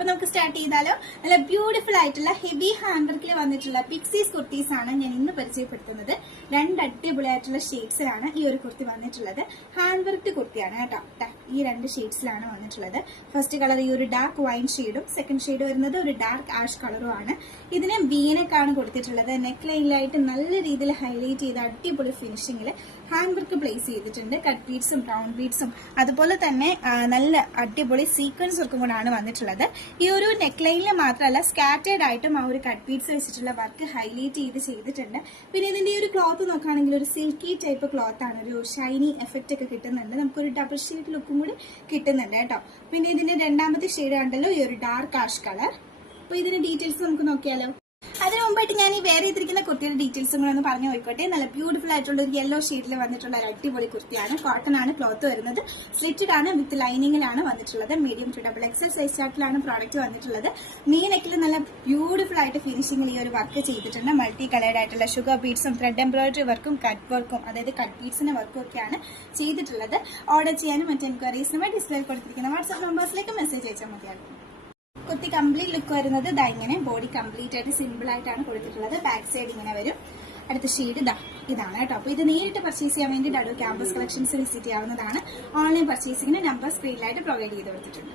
അപ്പൊ നമുക്ക് സ്റ്റാർട്ട് ചെയ്താലോ. നല്ല ബ്യൂട്ടിഫുൾ ആയിട്ടുള്ള ഹെവി ഹാൻഡ് വർക്കിൽ വന്നിട്ടുള്ള പിക്സീസ് കുർത്തീസ് ആണ് ഞാൻ ഇന്ന് പരിചയപ്പെടുത്തുന്നത്. രണ്ട് അടിപൊളിയായിട്ടുള്ള ഷെയ്ഡ്സിലാണ് ഈ ഒരു കുർത്തി വന്നിട്ടുള്ളത്. ഹാൻഡ് വർക്ക് കുർത്തിയാണ് കേട്ടോ. ഈ രണ്ട് ഷെയ്ഡ്സിലാണ് വന്നിട്ടുള്ളത്. ഫസ്റ്റ് കളർ ഈ ഒരു ഡാർക്ക് വൈൻ ഷെയ്ഡും സെക്കൻഡ് ഷെയ്ഡ് വരുന്നത് ഒരു ഡാർക്ക് ആഷ് കളറും ആണ്. ഇതിന് വീനക്കാണ് കൊടുത്തിട്ടുള്ളത്. നെക്ക് ലൈനിലായിട്ട് നല്ല രീതിയിൽ ഹൈലൈറ്റ് ചെയ്ത അടിപൊളി ഫിനിഷിംഗിൽ ഹാൻഡ് വർക്ക് പ്ലേസ് ചെയ്തിട്ടുണ്ട്. കട്ട് ബീഡ്സും റൗണ്ട് ബീഡ്സും അതുപോലെ തന്നെ നല്ല അടിപൊളി സീക്വൻസ് വർക്കും കൂടാണ് വന്നിട്ടുള്ളത്. ഈ ഒരു നെക്ക് ലൈനിൽ മാത്രമല്ല സ്കാറ്റേഡ് ആയിട്ടും ആ ഒരു കട്ട് ബീഡ്സ് വെച്ചിട്ടുള്ള വർക്ക് ഹൈലൈറ്റ് ചെയ്തിട്ടുണ്ട്. പിന്നെ ഇതിന്റെ ഈ ഒരു ക്ലോത്ത് നോക്കുകയാണെങ്കിൽ ഒരു സിൽക്കി ടൈപ്പ് ക്ലോത്ത് ആണ്. ഒരു ഷൈനി എഫക്റ്റ് ഒക്കെ കിട്ടുന്നുണ്ട്. നമുക്കൊരു ഡബിൾ ഷെയ്ഡ് ലുക്കും കൂടി കിട്ടുന്നുണ്ട് കേട്ടോ. പിന്നെ ഇതിന്റെ രണ്ടാമത്തെ ഷെയ്ഡ് കണ്ടല്ലോ ഈ ഒരു ഡാർക്ക് ആഷ് കളർ. അപ്പൊ ഇതിന്റെ ഡീറ്റെയിൽസ് നമുക്ക് നോക്കിയാലോ. അതിനു മുമ്പായിട്ട് ഞാൻ ഈ വേറെ ചെയ്തിരിക്കുന്ന കുർത്തിയുടെ ഡീറ്റെയിൽസും കൂടെ ഒന്ന് പറഞ്ഞു പോയിക്കോട്ടെ. നല്ല ബ്യൂട്ടിഫുൾ ആയിട്ടുള്ള ഒരു യെല്ലോ ഷെയ്ഡിൽ വന്നിട്ടുള്ള ഒരു അടിപൊളി കുർത്തിയാണ്. കോട്ടൺ ആണ് ക്ലോത്ത് വരുന്നത്. സ്ലിറ്റഡ് ആണ്, വിത്ത് ലൈനിങ്ങിലാണ് വന്നിട്ടുള്ളത്. Medium to double XL size ചാർട്ടിലാണ് പ്രോഡക്റ്റ് വന്നിട്ടുള്ളത്. നീ നെക്കിൽ നല്ല ബ്യൂട്ടിഫുൾ ആയിട്ട് ഫിനിഷിംഗിൽ ഈ ഒരു വർക്ക് ചെയ്തിട്ടുണ്ട്. മൾട്ടി കളേർഡ് ആയിട്ടുള്ള ഷുഗർ ബീഡ്സും ത്രെഡ് എംബ്രോയിഡറി വർക്കും കട്ട് വർക്കും അതായത് കട്ട് ബീഡ്സിന്റെ വർക്കും ഒക്കെയാണ് ചെയ്തിട്ടുള്ളത്. ഓർഡർ ചെയ്യാനും മറ്റ് എൻക്വയറീസിനുമായി ഡിസ്പ്ലേയിൽ കൊടുത്തിരിക്കുന്ന വാട്സ്ആപ്പ് നമ്പേഴ്സിലേക്ക് മെസ്സേജ് അയച്ചാൽ മതിയാകും. കുർത്തി കംപ്ലീറ്റ് ലുക്ക് വരുന്നത് ഇതാ ഇങ്ങനെ. ബോഡി കംപ്ലീറ്റ് ആയിട്ട് സിമ്പിൾ ആയിട്ടാണ് കൊടുത്തിട്ടുള്ളത്. ബാക്ക് സൈഡ് ഇങ്ങനെ വരും. അടുത്ത ഷെയ്ഡ് ഇതാണ് കേട്ടോ. അപ്പൊ ഇത് നേരിട്ട് പർച്ചേസ് ചെയ്യാൻ വേണ്ടി ഡഡു ക്യാമ്പസ് കളക്ഷൻസ് വിസിറ്റ് ചെയ്യാവുന്നതാണ്. ഓൺലൈൻ പർച്ചേസിംഗിന് നമ്പർ സ്ക്രീനിലായിട്ട് പ്രൊവൈഡ് ചെയ്ത് കൊടുത്തിട്ടുണ്ട്.